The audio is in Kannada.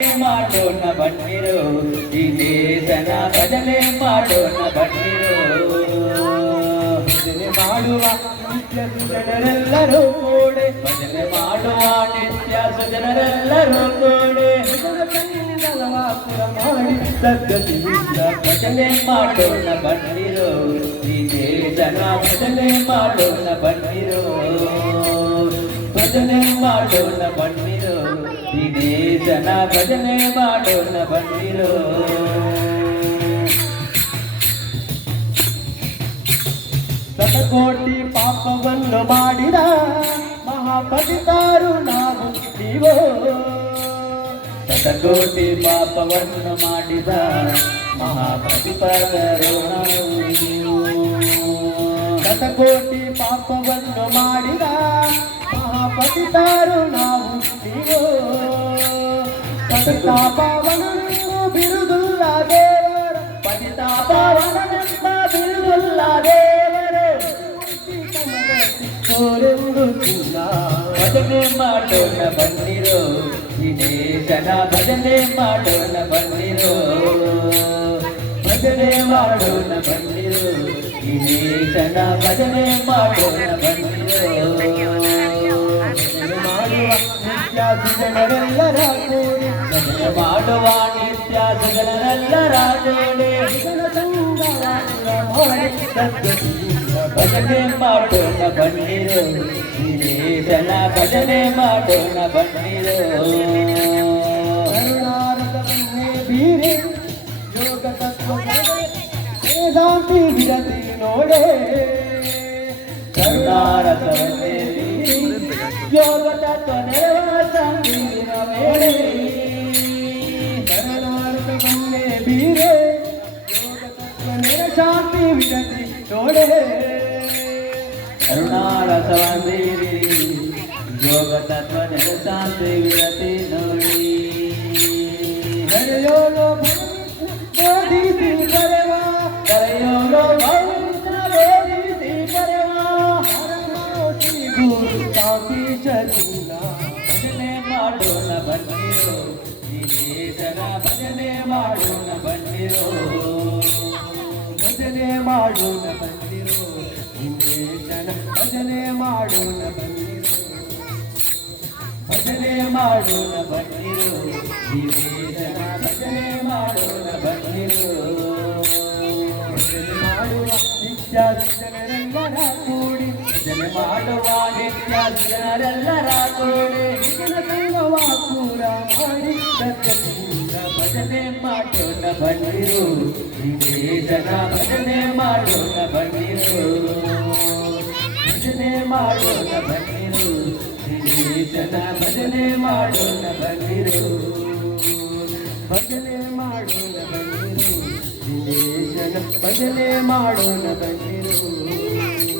ಮಾಡೋಣ ಬನ್ನಿರು ಈ ದೇಶನ ಭಜನೆ ಮಾಡೋಣ ಬನ್ನಿರು ಭಜನೆ ಮಾಡುವ ನಿತ್ಯ ಸುಜನರೆಲ್ಲರೂ ಕೂಡೆ ಭಜನೆ ಮಾಡುವ ನಿತ್ಯ ಸುಜನರೆಲ್ಲರೂ ಕೂಡೆ ಸಂಗಲವಾಸುರ ಮಾಡಿ ಸದ್ಗತಿಯಿಂದ ಭಜನೆ ಮಾಡೋಣ ಬನ್ನಿರು ಈ ದೇಶನ ಭಜನೆ ಮಾಡೋಣ ಬನ್ನಿರು ಭಜನೆ ಮಾಡೋಣ ಬನ್ನಿರು ಈ ದೇಶನ ಭಜನೆ ಮಾಡೋಣ ಬನ್ನಿರು ಶತಕೋಟಿ ಪಾಪವನ್ನು ಮಾಡಿದ ಮಹಾಪತಿತಾರು ನಾವು ನೀವು ಶತಕೋಟಿ ಪಾಪವನ್ನು ಮಾಡಿದ ಮಹಾಪತಿತಾರು ನಾವು ಶತಕೋಟಿ ಪಾಪವನ್ನು ಮಾಡಿದ ಮಹಾಪತಿತಾರು ನಾವು ನೀವು ಪತಿತಾಪವನನ್ನು ಬಿರುದುಲ್ಲ ದೇವರ ಪತಿತಾಪವನನೆಂಬ ಬಿರುದುಲ್ಲ ದೇವರೇ ಭಜನೆ ಮಾಡೋಣ ಬನ್ನಿರು ಈ ದೇಶನ ಭಜನೆ ಮಾಡೋಣ ಬನ್ನಿರು ಭಜನೆ ಮಾಡೋಣ ಬನ್ನಿರು ಈ ದೇಶನ ಭಜನೆ ಮಾಡೋಣ ಬನ್ನಿರು ಜನರೆಲ್ಲರ ಕೂಡಿ ಭಜನೆ ಮಾಡುವ ನಿತ್ಯ ಜನರೆಲ್ಲರ ಕೂಡಿ ಭಜನೆ ಮಾಡೋಣ ಬನ್ನಿರು ಈ ದೇಶನ ಭಜನೆ ಮಾಡೋಣ ಬನ್ನಿರು ಬೀರೆ ಯೋಗ ತತ್ವ ವೇದಾಂತಿ ವಿರತಿ ನೋಡೆ ಕರುಣಾರಸವನ್ನೇ ಯೋಗ ತತ್ವ ನೆರವಾಸಂಗಿನ ವೇಳೆ ಕರುಣಾರಸವನ್ನೇ ಬೀರೆ ಯೋಗ ತತ್ವ ನೆರ ಶಾಂತಿ ವಿರತಿ ನೋಡೆ ಕರುಣಾರಸವನ್ನೇ ಯೋಗ ತತ್ವ ನೆರ ಶಾಂತಿ ವಿರತಿ ನೋಡಿ ಹರೆಯೋಲೋ ಬೋಧಿಸಿ ಬರೆವಾ ಹರೆಯೋಲೋ ಬೋಧಿಸಿ ಬರೆವಾ ಗುರು ಕಾಫೀಶೂಲ ಭಜನೆ ಮಾಡೋಣ ಬನ್ನಿರು ಈ ದೇಶನ ಭಜನೆ ಮಾಡೋಣ ಬನ್ನಿರು ಭಜನೆ ಮಾಡೋಣ ಬನ್ನಿರು ಈ ದೇಶನ ಭಜನೆ ಮಾಡೋಣ ಬನ್ನಿರು ಭಜನೆ ಮಾಡೋಣ ಬನ್ನಿರು ಈ ದೇಶನ ಭಜನೆ ಮಾಡೋಣ ಬನ್ನಿರು ಭಜನೆ ಮಾಡುವ ನಿತ್ಯ ಜನರೆಲ್ಲರ ಕೂಡಿ ಭಜನೆ ಮಾಡುವ ನಿತ್ಯ ಜನರೆಲ್ಲರ ಕೂಡಿ ಜನ ಸಂಗವ ಪೂರ ಮಾಡಿ ಸತ್ಯದಿಂದ ಭಜನೆ ಮಾಡೋಣ ಬನ್ನಿರು ಈ ದೇಶನ ಭಜನೆ ಮಾಡೋಣ ಬನ್ನಿರು ಭಜನೆ ಮಾಡೋಣ ಬನ್ನಿರು ದೇಶನ ಭಜನೆ ಮಾಡೋಣ ಬನ್ನಿರು ಭಜನೆ ಮಾಡೋಣ ಬನ್ನಿರು ದೇಶನ ಭಜನೆ ಮಾಡೋಣ ಬನ್ನಿರು